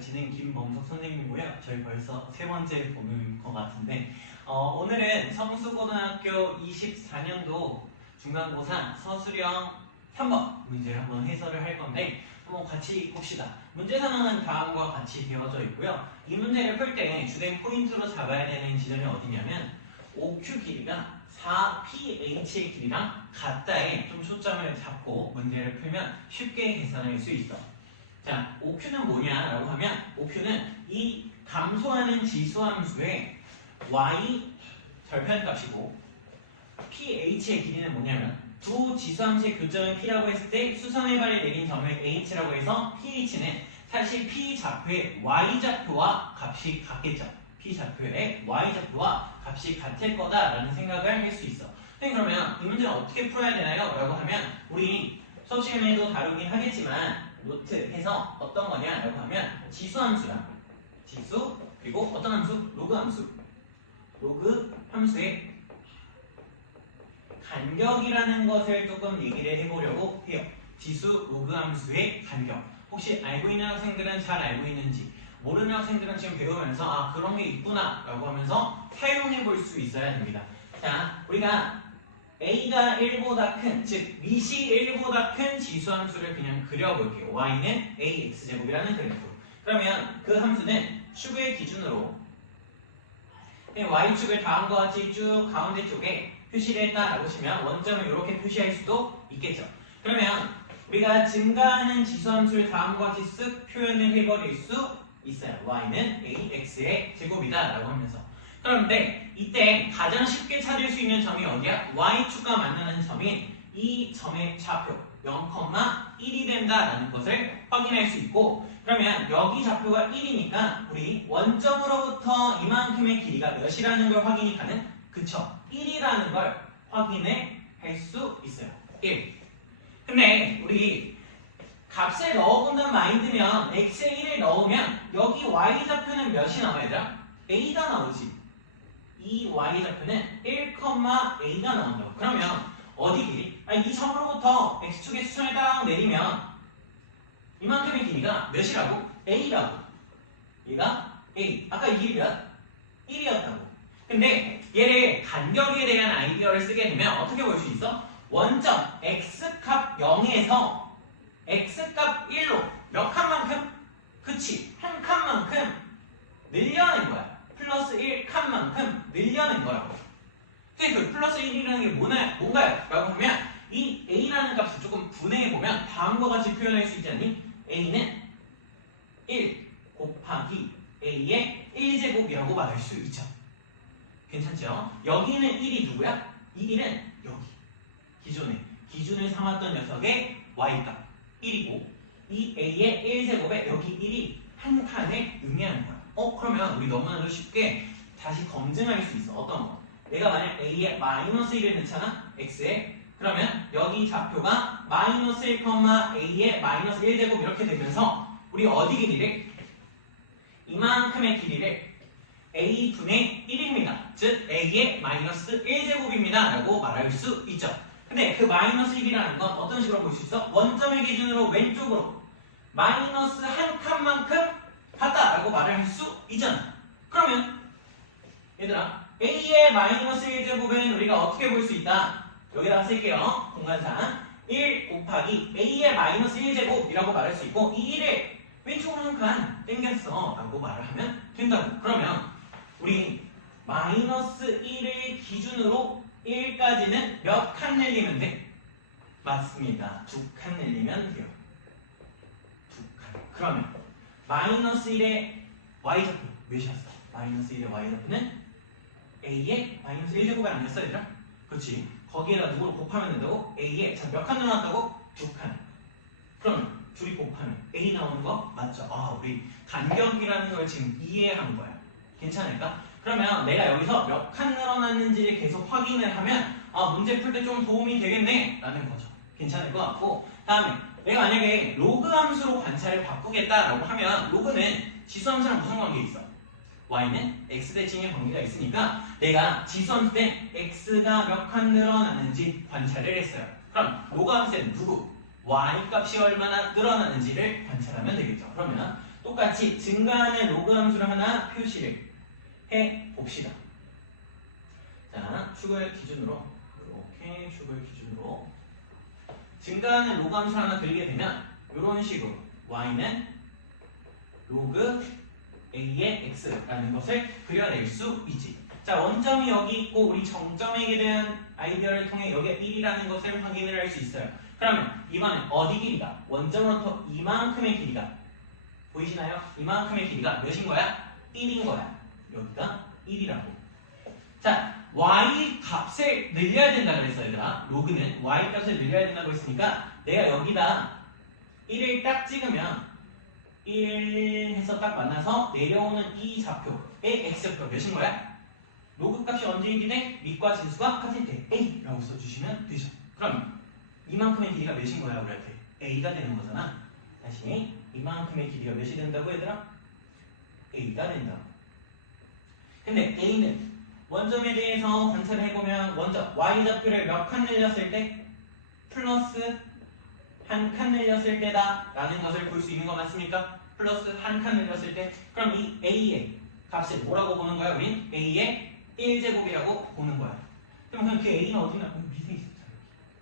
가르치는 김범석 선생님이고요. 저희 벌써 세 번째 보는 것 같은데 오늘은 성수고등학교 24년도 중간고사 서술형 3번 문제를 한번 해설을 할 건데 한번 같이 봅시다. 문제 상황은 다음과 같이 되어져 있고요. 이 문제를 풀 때 주된 포인트로 잡아야 되는 지점이 어디냐면 OQ 길이가 4PH의 길이랑 같다에 좀 초점을 잡고 문제를 풀면 쉽게 계산할 수 있어. 자, OQ는 뭐냐라고 하면 OQ는 이 감소하는 지수함수의 y 절편값이고 PH의 길이는 뭐냐면 두 지수함수의 교점을 P라고 했을 때 수선의 발이 내린 점을 H라고 해서 PH는 사실 P 좌표의 Y좌표와 값이 같겠죠. P 좌표의 Y좌표와 값이 같을 거다라는 생각을 할 수 있어. 그러면 이 문제는 어떻게 풀어야 되나요? 라고 하면 우리 수업 시간에도 다루긴 하겠지만 노트해서 어떤 거냐라고 하면 지수함수랑 지수 그리고 어떤 함수? 로그 함수. 로그 함수의 간격이라는 것을 조금 얘기를 해보려고 해요. 지수 로그 함수의 간격. 혹시 알고 있는 학생들은 잘 알고 있는지, 모르는 학생들은 지금 배우면서 아 그런 게 있구나 라고 하면서 사용해 볼 수 있어야 됩니다. 자, 우리가 a가 1보다 큰, 즉 밑이 1보다 큰 지수함수를 그냥 그려볼게요. y는 ax제곱이라는 그래프. 그러면 그 함수는 축의 기준으로 y축을 다음과 같이 쭉 가운데 쪽에 표시를 했다라고 치면 원점을 이렇게 표시할 수도 있겠죠. 그러면 우리가 증가하는 지수함수를 다음과 같이 쓱 표현을 해버릴 수 있어요. y는 ax의 제곱이다 라고 하면서. 그런데 이때 가장 쉽게 찾을 수 있는 점이 어디야? y축과 만나는 점인 이 점의 좌표 0,1이 된다라는 것을 확인할 수 있고, 그러면 여기 좌표가 1이니까 우리 원점으로부터 이만큼의 길이가 몇이라는 걸 확인이 가능? 그쵸? 1이라는 걸 확인을 할 수 있어요. 1. 근데 우리 값을 넣어본다는 마인드면 x에 1을 넣으면 여기 y좌표는 몇이 나와야 되나? a가 나오지. 이 y좌표는 1,a가 나온다고. 그러면 어디 길이? 이 점으로부터 x축의 수선을 딱 내리면 이만큼의 길이가 몇이라고? a라고. 얘가 a. 아까 이 길이 몇? 1이었다고. 근데 얘를 간격에 대한 아이디어를 쓰게 되면 어떻게 볼 수 있어? 원점 x값 0에서 x값 1로 몇 칸만큼? 그치, 한 칸만큼 늘려낸 거야. 플러스 1 칸만큼 늘려낸 거라고. 근데 그 플러스 1이라는 게 뭔가요? 라고 하면 이 a라는 값을 조금 분해해보면 다음과 같이 표현할 수 있지 않니? a는 1 곱하기 a의 1제곱이라고 말할 수 있죠. 괜찮죠? 여기는 1이 누구야? 이 1은 여기 기준을 삼았던 녀석의 y값 1이고 이 a의 1제곱에 여기 1이 한 칸에 의미하는 거야. 그러면 우리 너무나도 쉽게 다시 검증할 수 있어. 어떤 거? 내가 만약 a에 마이너스 1을 넣잖아? x에. 그러면 여기 좌표가 마이너스 1, a의 마이너스 1제곱 이렇게 되면서 우리 어디 길이를? 이만큼의 길이를 a분의 1입니다. 즉 a의 마이너스 1제곱입니다 라고 말할 수 있죠. 근데 그 마이너스 1이라는 건 어떤 식으로 볼 수 있어? 원점의 기준으로 왼쪽으로 마이너스 한 칸만큼 같다 라고 말을 할 수 있잖아. 그러면 얘들아 a의 마이너스 1제곱은 우리가 어떻게 볼 수 있다? 여기다가 쓸게요. 공간상 1 곱하기 a의 마이너스 1제곱이라고 말할 수 있고 이 1을 왼쪽으로 한 칸 땡겼어 라고 말을 하면 된다고. 그러면 우리 마이너스 1을 기준으로 1까지는 몇 칸 늘리면 돼? 맞습니다. 2칸 늘리면 돼요. 2칸. 그러면 마이너스 1의 y좌표 몇이었어? 마이너스 1의 y좌표는 a의 마이너스 1제곱이 아니었어 얘들아? 그렇지. 거기에다 누구를 곱하면 된다고? a의 자 몇 칸 늘어났다고? 2칸. 그러면 둘이 곱하면 a 나오는 거 맞죠? 우리 간격이라는 걸 지금 이해한 거야. 괜찮을까? 그러면 내가 여기서 몇 칸 늘어났는지를 계속 확인을 하면 문제 풀 때 좀 도움이 되겠네 라는 거죠. 괜찮을 것 같고, 다음에 내가 만약에 로그 함수로 관찰을 바꾸겠다라고 하면 로그는 지수함수랑 무슨 관계 있어? y는 x 대칭의 관계가 있으니까 내가 지수함수 때 x가 몇 칸 늘어나는지 관찰을 했어요. 그럼 로그 함수는 누구? y 값이 얼마나 늘어나는지를 관찰하면 되겠죠. 그러면 또 똑같이 증가하는 로그 함수를 하나 표시를 해 봅시다. 자, 축을 기준으로 이렇게 축을 기준으로 증가하는 로그 함수를 하나 그리게 되면 이런 식으로 y는 로그 a의 x라는 것을 그려낼 수 있지. 자, 원점이 여기 있고 우리 정점에 대한 아이디어를 통해 여기가 1이라는 것을 확인을 할 수 있어요. 그러면 이번엔 어디 길이가? 원점으로부터 이만큼의 길이가 보이시나요? 이만큼의 길이가 몇인 거야? 1인 거야. 여기가 1이라고. 자, y 값을 늘려야 된다 그랬어 얘들아. 로그는 y 값을 늘려야 된다고 했으니까 내가 여기다 1을 딱 찍으면 1 해서 딱 만나서 내려오는 이 좌표의 x표 몇인 거야? 로그 값이 언제인지 돼? 밑과 진수가 같을 때 a라고 써주시면 되죠. 그럼 이만큼의 길이가 몇인 거야 우리한테? a가 되는 거잖아. 다시 이만큼의 길이가 몇이 된다고 얘들아? a가 된다. 근데 a는 원점에 대해서 관찰을 해보면 원점 y좌표를 몇 칸 늘렸을 때 플러스 한 칸 늘렸을 때다 라는 것을 볼 수 있는 거 맞습니까? 플러스 한 칸 늘렸을 때 그럼 이 a의 값을 뭐라고 보는 거야? 우린 a의 1제곱이라고 보는 거야. 그럼 그 a는 어디나? 밑에 있었잖아.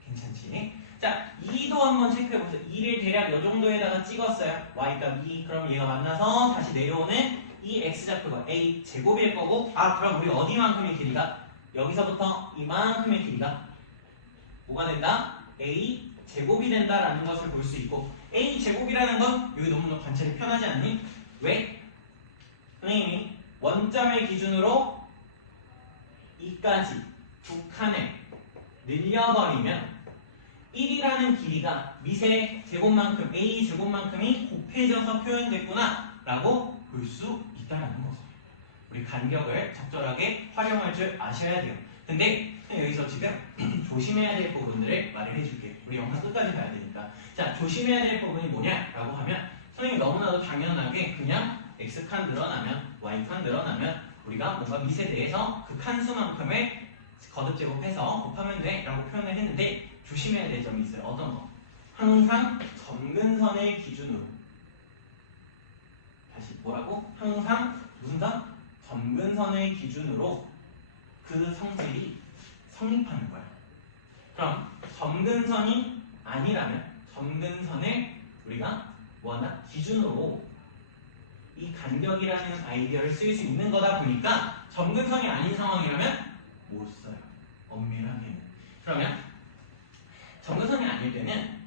괜찮지? 자, 2도 한번 체크해보세요. 2를 대략 이 정도에다가 찍었어요. y값 2. 그럼 얘가 만나서 다시 내려오는 이 x좌표가 a 제곱일 거고 그럼 우리 어디만큼의 길이가? 여기서부터 이만큼의 길이가 뭐가 된다? a 제곱이 된다라는 것을 볼 수 있고 a 제곱이라는 건 여기 너무나 관찰이 편하지 않니? 왜? 선생님이 원점을 기준으로 2까지 두 칸을 늘려버리면 1이라는 길이가 밑의 제곱만큼 a 제곱만큼이 곱해져서 표현됐구나 라고 볼 수 있다는 거죠. 우리 간격을 적절하게 활용할 줄 아셔야 돼요. 근데 여기서 지금 조심해야 될 부분들을 말을 해줄게요. 우리 영상 끝까지 봐야 되니까. 자, 조심해야 될 부분이 뭐냐라고 하면 선생님이 너무나도 당연하게 그냥 x칸 늘어나면 y칸 늘어나면 우리가 뭔가 밑에 대해서 그 칸수만큼을 거듭제곱해서 곱하면 돼 라고 표현을 했는데 조심해야 될 점이 있어요. 어떤 거? 항상 점근선을 기준으로 다시 뭐라고? 항상 무슨 선? 점근선을 기준으로 그 성질이 성립하는 거야. 그럼 점근선이 아니라면 점근선을 우리가 뭐하나? 기준으로 이 간격이라는 아이디어를 쓸 수 있는 거다 보니까 점근선이 아닌 상황이라면 못 써요. 엄밀하게는. 그러면 점근선이 아닐 때는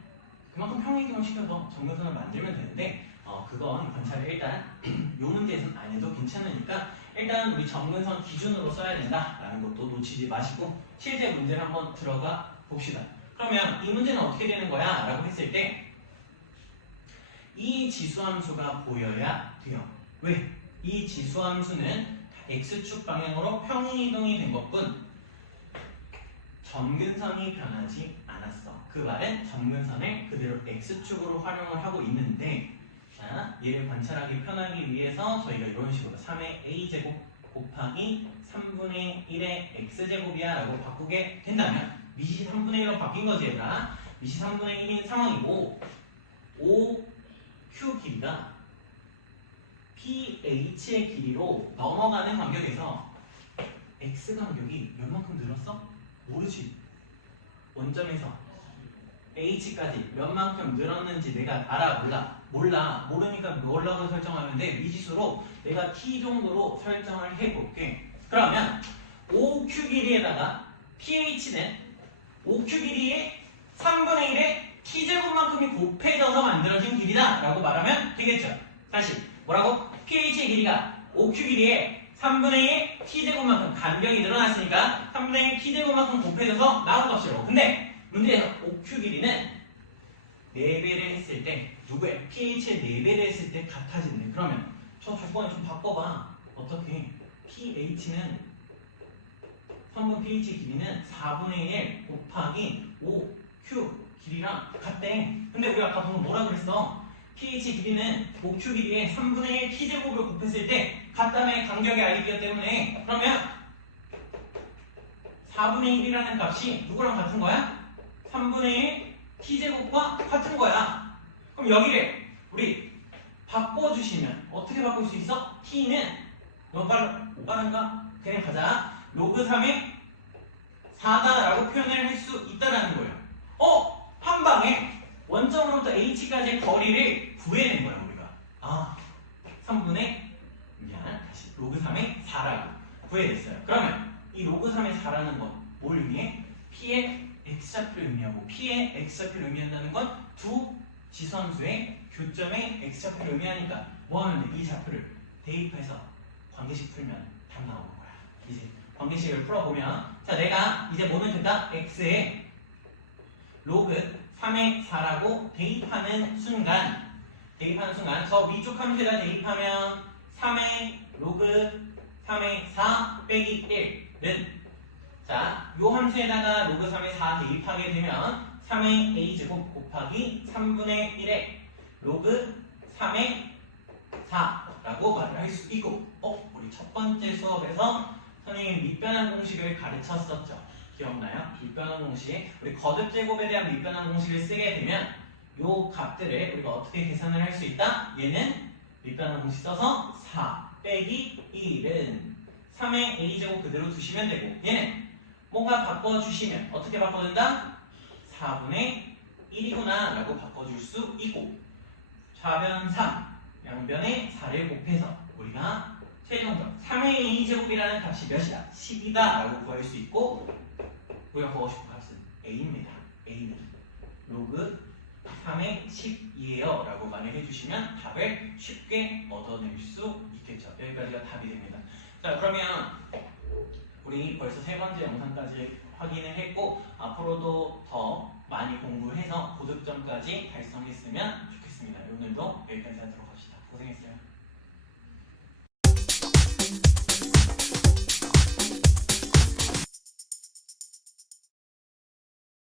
그만큼 평행이동을 시켜서 점근선을 만들면 되는데 그건 관찰을 일단 요 문제에서는 안 해도 괜찮으니까 일단 우리 점근선 기준으로 써야 된다라는 것도 놓치지 마시고 실제 문제를 한번 들어가 봅시다. 그러면 이 문제는 어떻게 되는 거야? 라고 했을 때 이 지수함수가 보여야 돼요. 왜? 이 지수함수는 x축 방향으로 평행이동이 된 것뿐 점근선이 변하지 않았어. 그 말은 점근선을 그대로 x축으로 활용을 하고 있는데 자, 얘를 관찰하기 편하기 위해서 저희가 이런 식으로 3의 a제곱 곱하기 3분의 1의 x제곱이야 라고 바꾸게 된다면 밑이 3분의 1로 바뀐 거지 얘들아. 밑이 3분의 1인 상황이고 OQ 길이가 PH의 길이로 넘어가는 간격에서 x 간격이 몇만큼 늘었어? 모르지. 원점에서 h까지 몇만큼 늘었는지 내가 알아? 몰라. 모르니까 뭐라고 설정하면 돼? 미지수로 내가 t 정도로 설정을 해볼게. 그러면 OQ 길이에다가 pH는 OQ 길이의 3분의 1의 t제곱만큼이 곱해져서 만들어진 길이다 라고 말하면 되겠죠. 다시 뭐라고? pH의 길이가 OQ 길이의 3분의 1 t제곱만큼 간격이 늘어났으니까 3분의 1 t제곱만큼 곱해져서 나온 값이라고. 근데 문제에서 OQ 길이는 4배를 했을 때 누구의? pH의 4배를 했을 때 같아지네. 그러면 저 조건을 좀 바꿔봐. 어떻게? pH는 성분 pH 길이는 4분의 1 곱하기 5Q 길이랑 같대. 근데 우리가 아까 방금 뭐라 그랬어? pH 길이는 5Q 길이의 3분의 1 t제곱을 곱했을 때 같다며 간격의 아이디어 때문에. 그러면 4분의 1이라는 값이 누구랑 같은 거야? 3분의 1 t제곱과 같은 거야. 그럼 여기를 우리 바꿔주시면 어떻게 바꿀 수 있어? t는 너무 빠른가? 그냥 가자. 로그 3의 4다라고 표현을 할 수 있다라는 거예요. 한 방에 원점으로부터 h까지의 거리를 구해낸 거예요, 우리가. 3분의 다시 로그 3의 4라고 구해냈어요. 그러면 이 로그 3의 4라는 건 뭘 의미해? p의 x좌표를 의미하고 p의 x좌표를 의미한다는 건 두 지선수의 교점의 x좌표를 의미하니까 뭐 하면 돼? 이 좌표를 대입해서 관계식 풀면 답 나오는 거야. 이제 관계식을 풀어보면 자, 내가 이제 뭐는 된다? x에 로그 3의 4라고 대입하는 순간 저 위쪽 함수에다 대입하면 3의 로그 3의 4 빼기 1은 자, 요 함수에다가 로그 3의 4 대입하게 되면 3의 a제곱 곱하기 3분의 1의 로그 3의 4라고 말을 할 수 있고 우리 첫 번째 수업에서 선생님이 밑변환 공식을 가르쳤었죠. 기억나요? 밑변환 공식. 우리 거듭 제곱에 대한 밑변환 공식을 쓰게 되면 요 값들을 우리가 어떻게 계산을 할 수 있다? 얘는 밑변환 공식 써서 4 빼기 1은 3의 a제곱 그대로 두시면 되고 얘는 뭔가 바꿔주시면 어떻게 바꿔준다? 4분의 1이구나 라고 바꿔줄 수 있고 좌변 3, 양변에 4를 곱해서 우리가 최종적 3의 a제곱이라는 값이 몇이다? 10이다 라고 구할 수 있고 우리가 구하고 싶은 값은 a입니다. a는 로그 3의 10이에요 라고 말을 해주시면 답을 쉽게 얻어낼 수 있겠죠. 여기까지가 답이 됩니다. 자, 그러면 우리 벌써 세 번째 영상까지 확인을 했고 앞으로도 더 많이 공부해서 고득점까지 달성했으면 좋겠습니다. 오늘도 여기까지 하도록 합시다. 고생했어요.